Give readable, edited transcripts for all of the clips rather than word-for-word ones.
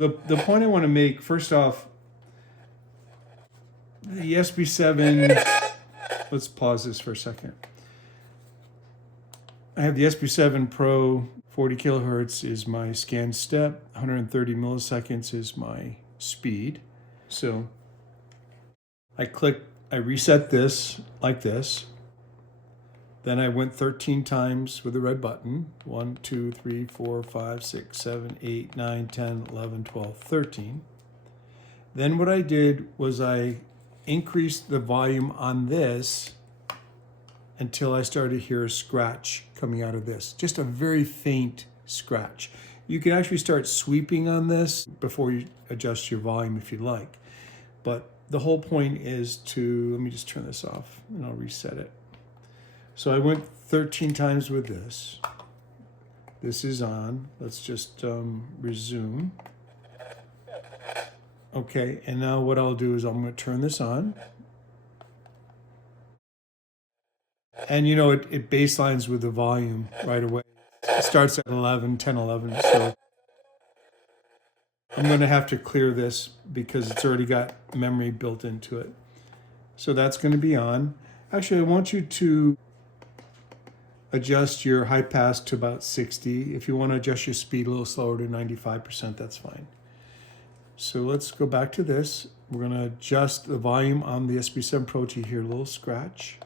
The point I want to make, first off, the SB7, let's pause this for a second. I have the SB7-PRO, 40 kilohertz is my scan step, 130 milliseconds is my speed. So I reset this like this. Then I went 13 times with the red button. 1, 2, 3, 4, 5, 6, 7, 8, 9, 10, 11, 12, 13. Then what I did was I increased the volume on this until I started to hear a scratch coming out of this. Just a very faint scratch. You can actually start sweeping on this before you adjust your volume if you like. But the whole point is to, let me just turn this off and I'll reset it. So I went 13 times with this. This is on. Let's just resume. Okay, and now what I'll do is I'm going to turn this on. And you know, it baselines with the volume right away. It starts at 11, 10, 11. So I'm going to have to clear this because it's already got memory built into it. So that's going to be on. Actually, I want you to adjust your high pass to about 60. If you want to adjust your speed a little slower to 95%, that's fine. So let's go back to this. We're going to adjust the volume on the SB7-PRO to hear a little scratch.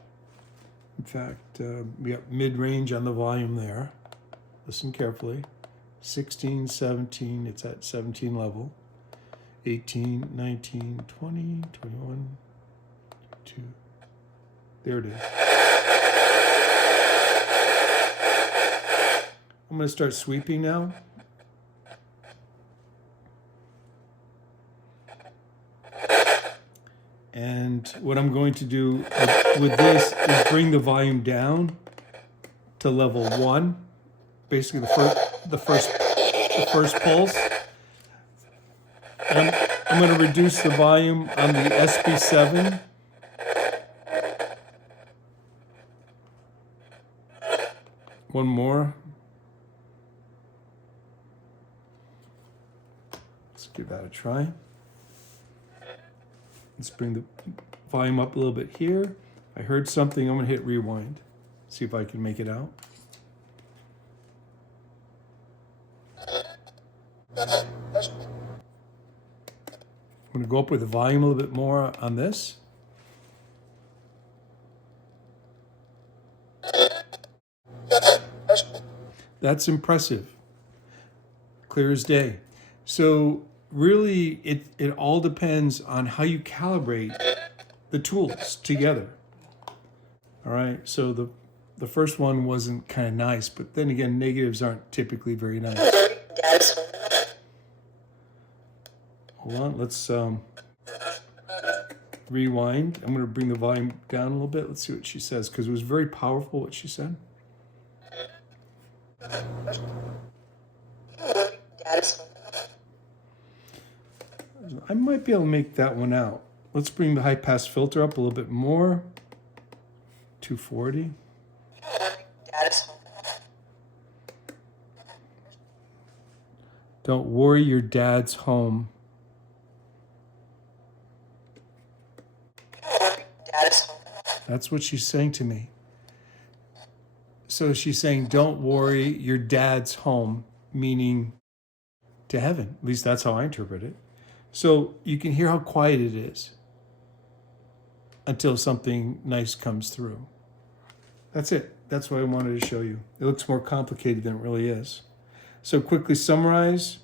In fact, we got mid-range on the volume there. Listen carefully. 16, 17, it's at 17 level. 18, 19, 20, 21, 22. There it is. I'm going to start sweeping now. And what I'm going to do with this is bring the volume down to level 1, basically the first pulse. And I'm going to reduce the volume on the SB7. One more. Let's give that a try. Let's bring the volume up a little bit here. I heard something. I'm going to hit rewind. See if I can make it out. I'm going to go up with the volume a little bit more on this. That's impressive. Clear as day. So really, it all depends on how you calibrate the tools together. All right, so the first one wasn't kind of nice, but then again, negatives aren't typically very nice. Hold on, let's rewind. I'm going to bring the volume down a little bit. Let's see what she says, because it was very powerful what she said. I might be able to make that one out. Let's bring the high pass filter up a little bit more. 240. Don't worry, your dad's home. That's what she's saying to me. So she's saying, don't worry, your dad's home, meaning to heaven. At least that's how I interpret it. So you can hear how quiet it is until something nice comes through. That's it. That's what I wanted to show you. It looks more complicated than it really is. So quickly summarize.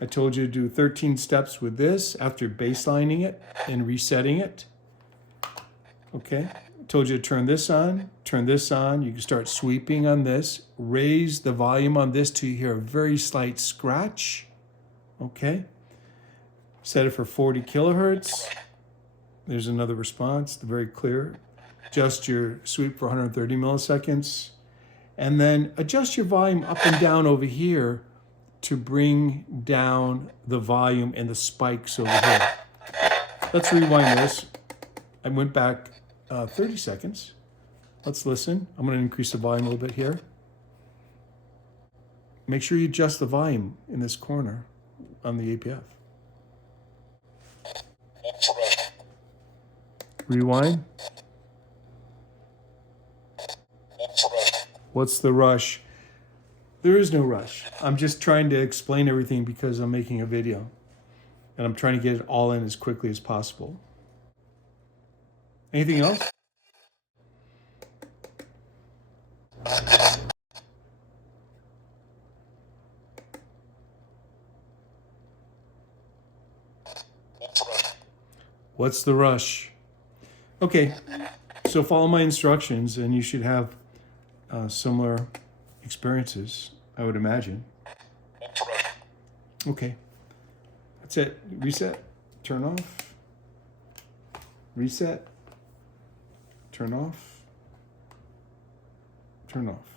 I told you to do 13 steps with this after baselining it and resetting it. Okay. I told you to turn this on, turn this on. You can start sweeping on this. Raise the volume on this till you hear a very slight scratch. Okay. Set it for 40 kilohertz. There's another response, very clear. Adjust your sweep for 130 milliseconds. And then adjust your volume up and down over here to bring down the volume and the spikes over here. Let's rewind this. I went back 30 seconds. Let's listen. I'm going to increase the volume a little bit here. Make sure you adjust the volume in this corner. on the APF. Rewind. What's the rush? There is no rush. I'm just trying to explain everything because I'm making a video. And I'm trying to get it all in as quickly as possible. Anything else? What's the rush? Okay, so follow my instructions and you should have similar experiences, I would imagine. Okay, that's it. Reset, turn off, reset, turn off, turn off.